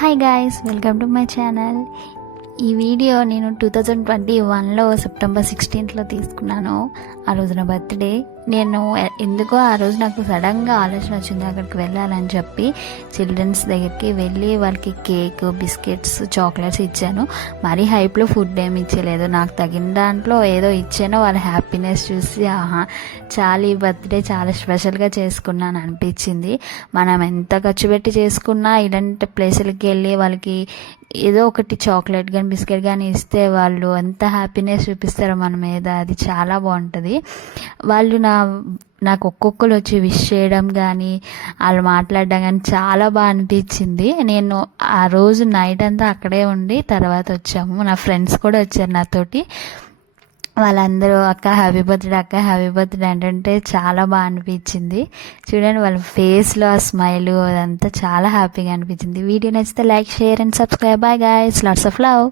Hi guys, welcome to my channel. ఈ video నేను 2021లో September 16th తీసుకున్నాను. ఆ రోజు నా బర్త్డే. నేను ఎందుకో ఆ రోజు నాకు సడన్గా ఆలోచన వచ్చింది అక్కడికి వెళ్ళాలని చెప్పి చిల్డ్రన్స్ దగ్గరికి వెళ్ళి వాళ్ళకి కేక్, బిస్కెట్స్, చాక్లెట్స్ ఇచ్చాను. మరీ హైప్లో ఫుడ్ ఏమి ఇచ్చలేదు, నాకు తగిన దాంట్లో ఏదో ఇచ్చాను. వాళ్ళ హ్యాపీనెస్ చూసి చాలా ఈ బర్త్డే చాలా స్పెషల్గా చేసుకున్నాను అనిపించింది. మనం ఎంత ఖర్చు పెట్టి చేసుకున్నా ఇలాంటి ప్లేసులకి వెళ్ళి వాళ్ళకి ఏదో ఒకటి చాక్లెట్ కానీ బిస్కెట్ కానీ ఇస్తే వాళ్ళు ఎంత హ్యాపీనెస్ చూపిస్తారో మన మీద, అది చాలా బాగుంటుంది. వాళ్ళు నాకు ఒక్కొక్కరు వచ్చి విష్ చేయడం కానీ వాళ్ళు మాట్లాడడం కానీ చాలా బాగా అనిపించింది. నేను ఆ రోజు నైట్ అంతా అక్కడే ఉండి తర్వాత వచ్చాము. నా ఫ్రెండ్స్ కూడా వచ్చారు నాతోటి. వాళ్ళందరూ అక్క హ్యాపీ బర్త్డే, అక్క హ్యాపీ బర్త్డే అంటే చాలా బాగా అనిపించింది. చూడండి వాళ్ళ ఫేస్లో ఆ స్మైల్, అదంతా చాలా హ్యాపీగా అనిపించింది. వీడియో నచ్చితే like, share and subscribe. Bye guys, lots of love.